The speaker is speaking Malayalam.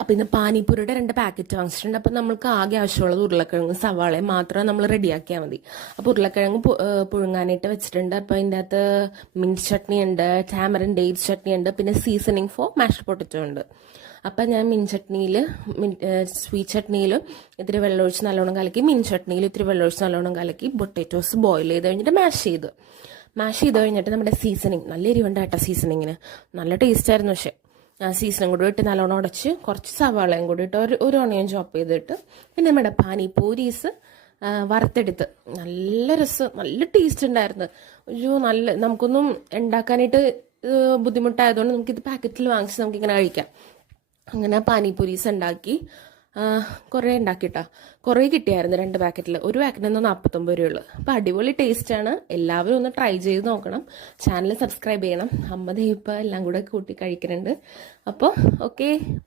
അപ്പം ഇന്ന് പാനിപ്പൂരിയുടെ 2 പാക്കറ്റ് വാങ്ങിച്ചിട്ടുണ്ട്. അപ്പം നമ്മൾക്ക് ആകെ ആവശ്യമുള്ളത് ഉരുളക്കിഴങ്ങ് സവാളയും മാത്രം നമ്മൾ റെഡിയാക്കിയാൽ മതി. അപ്പോൾ ഉരുളക്കിഴങ്ങ് പുഴുങ്ങാനായിട്ട് വെച്ചിട്ടുണ്ട്. അപ്പോൾ അതിൻ്റെ അകത്ത് മിൻറ്റ് ചട്നി ഉണ്ട്, ടാമറിൻ ഡേറ്റ്സ് ചട്നി ഉണ്ട്, പിന്നെ സീസണിങ് ഫോർ മാഷ്ഡ് പൊട്ടറ്റോ ഉണ്ട്. അപ്പം ഞാൻ സ്വീറ്റ് ചട്നിയിലും ഇത്തിരി വെള്ളമൊഴിച്ച് നല്ലോണം കലക്കി, ചട്നിയിൽ ഇത്തിരി വെള്ളമൊഴിച്ച് നല്ലോണം കലക്കി പൊട്ടറ്റോസ് ബോയിൽ ചെയ്ത് കഴിഞ്ഞിട്ട് മാഷ് ചെയ്ത് കഴിഞ്ഞിട്ട് നമ്മുടെ സീസണിങ് നല്ല എരിവുണ്ട് കേട്ടോ. സീസണിങ്ങിന് നല്ല ടേസ്റ്റ് ആയിരുന്നു. പക്ഷെ സീസണും കൂടി ഇട്ട് നല്ലോണം ഉടച്ച് കുറച്ച് സവാളയും കൂടി ഇട്ട് ഒരു ഓണിയൻ ചോപ്പ് ചെയ്തിട്ട് പിന്നെ നമ്മുടെ പാനിപൂരീസ് വറുത്തെടുത്ത് നല്ല രസം, നല്ല ടേസ്റ്റ് ഉണ്ടായിരുന്നു. നമുക്കൊന്നും ഉണ്ടാക്കാനായിട്ട് ബുദ്ധിമുട്ടായതുകൊണ്ട് നമുക്കിത് പാക്കറ്റിൽ വാങ്ങിച്ച് നമുക്കിങ്ങനെ കഴിക്കാം. അങ്ങനെ പാനിപൂരീസ് ഉണ്ടാക്കി കുറേ ഉണ്ടാക്കിട്ടാ. കുറേ കിട്ടിയായിരുന്നു 2 പാക്കറ്റിൽ. ഒരു പാക്കറ്റിന് 49 രൂപയുള്ളൂ. അപ്പോൾ അടിപൊളി ടേസ്റ്റാണ്. എല്ലാവരും ഒന്ന് ട്രൈ ചെയ്ത് നോക്കണം. ചാനൽ സബ്സ്ക്രൈബ് ചെയ്യണം. അമ്മ ദേ ഇപ്പോൾ എല്ലാം കൂടെ കൂട്ടി കഴിക്കുന്നുണ്ട്. അപ്പോൾ ഓക്കെ.